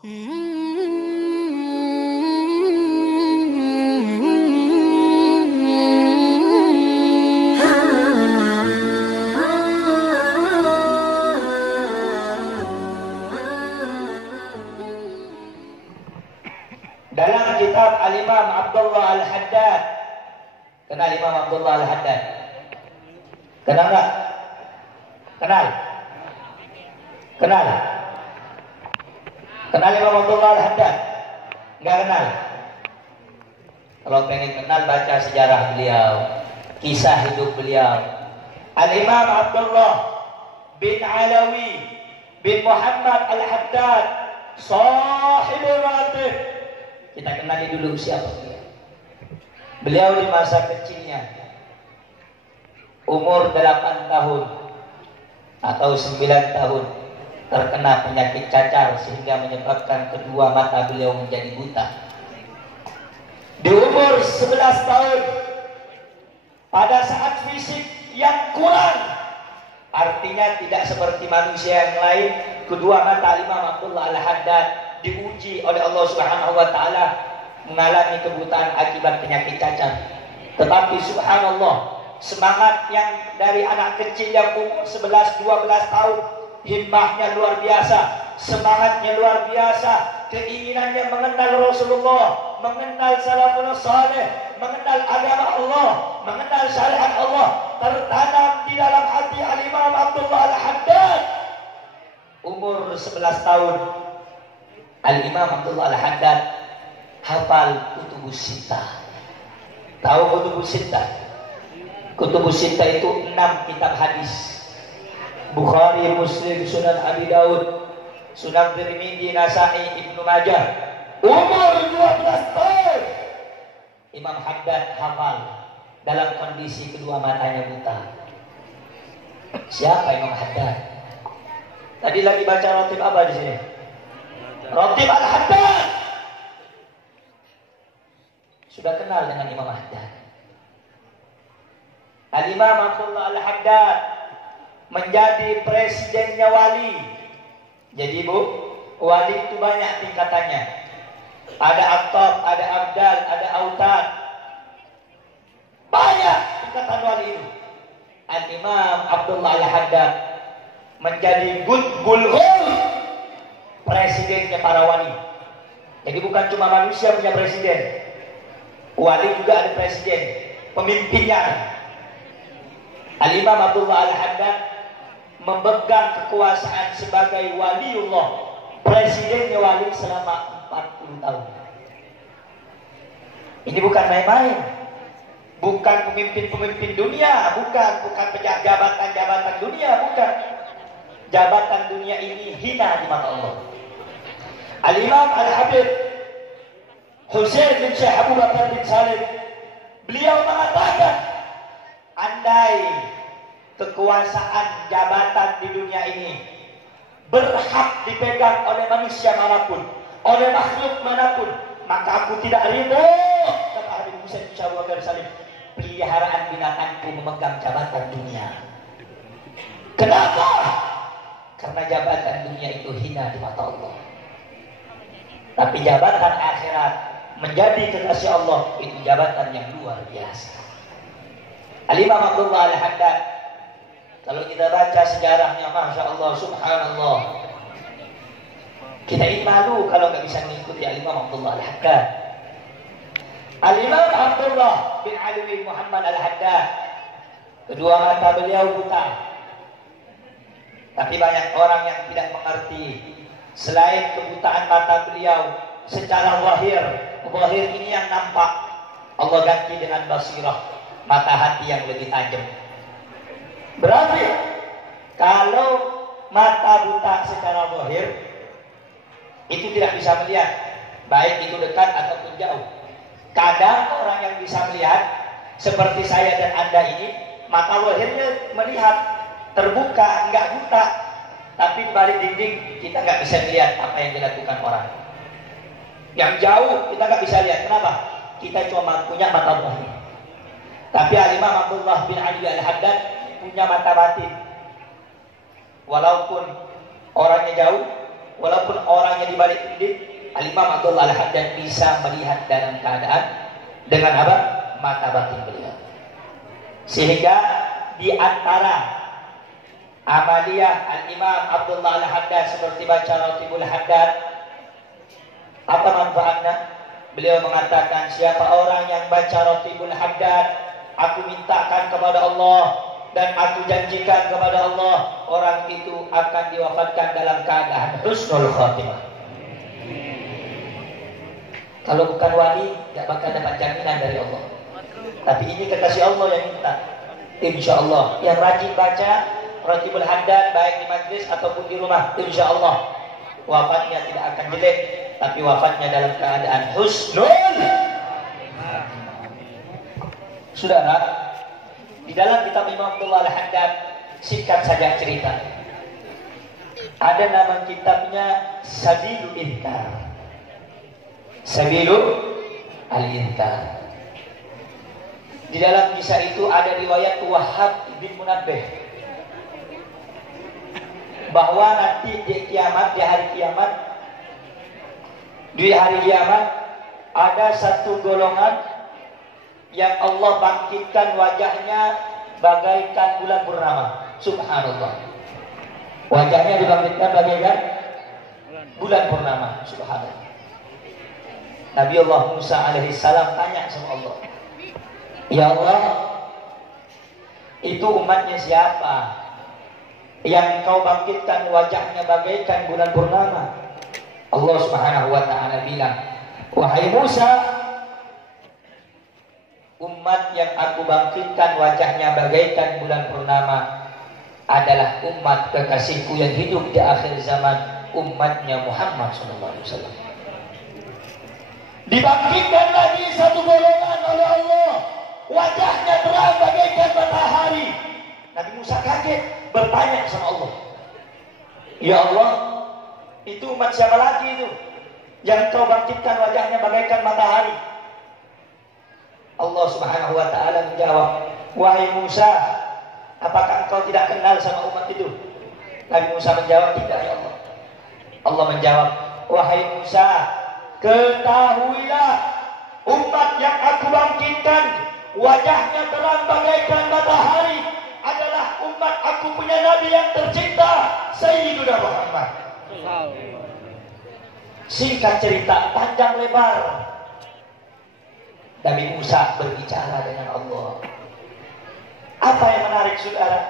Dalam kitab Al-Imam Abdullah Al-Haddad, kenal Imam Abdullah Al-Haddad? Kenal nggak? Kenal? Kenal? Kenal Imam Abdullah Al-Haddad? Nggak kenal? Kalau pengen kenal, baca sejarah beliau, kisah hidup beliau. Al-Imam Abdullah bin Alawi bin Muhammad Al-Haddad, sahibul ratib. Kita kenali dulu siapa beliau. Beliau di masa kecilnya, umur 8 tahun atau 9 tahun, terkena penyakit cacar sehingga menyebabkan kedua mata beliau menjadi buta. Di umur 11 tahun, pada saat fisik yang kurang, artinya tidak seperti manusia yang lain, kedua mata Imam Abdullah Al-Haddad diuji oleh Allah Subhanahu wa taala mengalami kebutaan akibat penyakit cacar. Tetapi subhanallah, semangat yang dari anak kecil yang umur 11-12 tahun, himmahnya luar biasa, semangatnya luar biasa, keinginannya mengenal Rasulullah, mengenal salafun saleh, mengenal agama Allah, mengenal syariat Allah, tertanam di dalam hati Al-Imam Abdullah Al-Haddad. Umur 11 tahun, Al-Imam Abdullah Al-Haddad hafal Kutubus Sittah. Tahu Kutubus Sittah? Kutubus Sittah itu 6 kitab hadis. Bukhari, Muslim, Sunan Abi Daud, Sunan Tirmidzi, Nasa'i, Ibnu Majah. Umur 12 tahun, Imam Haddad hafal dalam kondisi kedua matanya buta. Siapa Imam Haddad? Tadi lagi baca rotib apa di sini? Rotib Al-Haddad. Sudah kenal dengan Imam Haddad. Al-Imam Abdullah Al-Haddad menjadi presidennya wali. Jadi bu, wali itu banyak tingkatannya. Ada aktab, ada abdal, ada autad. Banyak tingkatan wali itu. Al-Imam Abdullah Al-Haddad menjadi Qutbul Ghul, presidennya para wali. Jadi bukan cuma manusia punya presiden, wali juga ada presiden, pemimpinnya. Al-Imam Abdullah Al-Haddad memegang kekuasaan sebagai waliullah, presidennya wali selama 40 tahun. Ini bukan main-main, bukan pemimpin-pemimpin dunia, bukan jabatan-jabatan dunia, bukan. Jabatan dunia ini hina di mata Allah. Al-Imam Al-Habib Husain bin Syekh Abu Bakar bin Salim, beliau mengatakan, andai kekuasaan jabatan di dunia ini berhak dipegang oleh manusia manapun, oleh makhluk manapun, maka aku tidak ridho, kata Habib Husain bin Syekh Abu Bakar bin Salim, peliharaan binatangku memegang jabatan dunia. Kenapa? Karena jabatan dunia itu hina di mata Allah. Tapi jabatan akhirat menjadi kekasih Allah itu jabatan yang luar biasa. Al-Imam Abdullah Al-Haddad, kalau kita baca sejarahnya, Masya Allah, Subhanallah, kita ini malu kalau nggak bisa mengikuti Al-Imam Abdullah Al-Haddad. Al-Imam Abdullah bin Ali bin Muhammad Al-Haddad, kedua mata beliau buta. Tapi banyak orang yang tidak mengerti, selain kebutaan mata beliau secara zahir ini yang nampak, Allah ganti dengan basirah, mata hati yang lebih tajam. Berarti kalau mata buta secara zahir itu tidak bisa melihat, baik itu dekat ataupun jauh. Kadang orang yang bisa melihat seperti saya dan Anda ini, mata zahirnya melihat, terbuka, enggak buta, tapi di balik dinding kita nggak bisa lihat apa yang dilakukan orang. Yang jauh kita nggak bisa lihat. Kenapa? Kita cuma punya mata zahir. Tapi Al-Imam Abdullah bin Ali Al-Haddad punya mata batin. Walaupun orangnya jauh, walaupun orangnya di balik bidik, Al-Imam Abdullah Al-Haddad bisa melihat dalam keadaan dengan apa? Mata batin beliau. Sehingga di antara amaliyah Al-Imam Abdullah Al-Haddad seperti baca Ratibul Haddad, apa manfaatnya? Beliau mengatakan, siapa orang yang baca Ratibul Haddad, aku mintakan kepada Allah dan aku janjikan kepada Allah, orang itu akan diwafatkan dalam keadaan husnul khatimah. Kalau bukan wali, tidak bakal dapat jaminan dari Allah. Tapi ini kekasih Allah yang minta. Insya Allah, yang rajin baca Ratibul Haddad baik di majlis ataupun di rumah, insya Allah wafatnya tidak akan jelek, tapi wafatnya dalam keadaan husnul. Saudara, di dalam kitab Imam Abdullah Al-Haddad, singkat saja cerita, ada nama kitabnya Sabilul Intar. Sabilul Al-Intar. Di dalam kisah itu ada riwayat Wahab bin Munabbih bahwa nanti di kiamat, di hari kiamat ada satu golongan yang Allah bangkitkan wajahnya bagaikan bulan purnama. Subhanallah. Wajahnya dibangkitkan bagaikan bulan purnama. Subhanallah. Nabi Allah Musa alaihissalam tanya sama Allah, ya Allah, itu umatnya siapa yang kau bangkitkan wajahnya bagaikan bulan purnama? Allah Subhanahu wa ta'ala bilang, wahai Musa, umat yang aku bangkitkan wajahnya bagaikan bulan purnama adalah umat kekasihku yang hidup di akhir zaman, umatnya Muhammad SAW. Dibangkitkan lagi satu golongan oleh Allah, wajahnya terang bagaikan matahari. Nabi Musa kaget, bertanya sama Allah, ya Allah, itu umat siapa lagi itu yang kau bangkitkan wajahnya bagaikan matahari? Allah Subhanahu wa ta'ala menjawab, wahai Musa, apakah engkau tidak kenal sama umat itu? Nabi Musa menjawab, tidak ya Allah. Allah menjawab, wahai Musa, ketahuilah umat yang aku bangkitkan wajahnya terang bagaikan matahari adalah umat aku punya Nabi yang tercinta, Sayyiduna Muhammad. Singkat cerita, panjang lebar, Nabi Musa berbicara dengan Allah. Apa yang menarik saudara?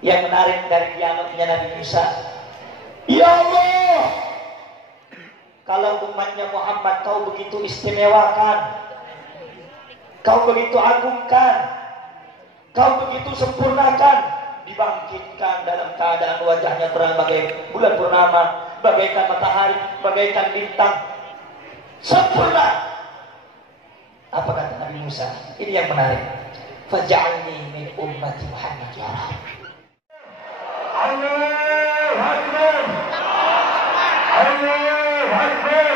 Yang menarik dari dialognya Nabi Musa, ya Allah, kalau umatnya Muhammad kau begitu istimewakan, kau begitu agungkan, kau begitu sempurnakan, dibangkitkan dalam keadaan wajahnya terang bagai bulan purnama, bagaikan matahari, bagaikan bintang, sempurna. Apa kata Nabi Musa? Ini yang menarik. Faj'alni min ummati Muhammad ya Rabb. Allahu Akbar. Allahu Akbar.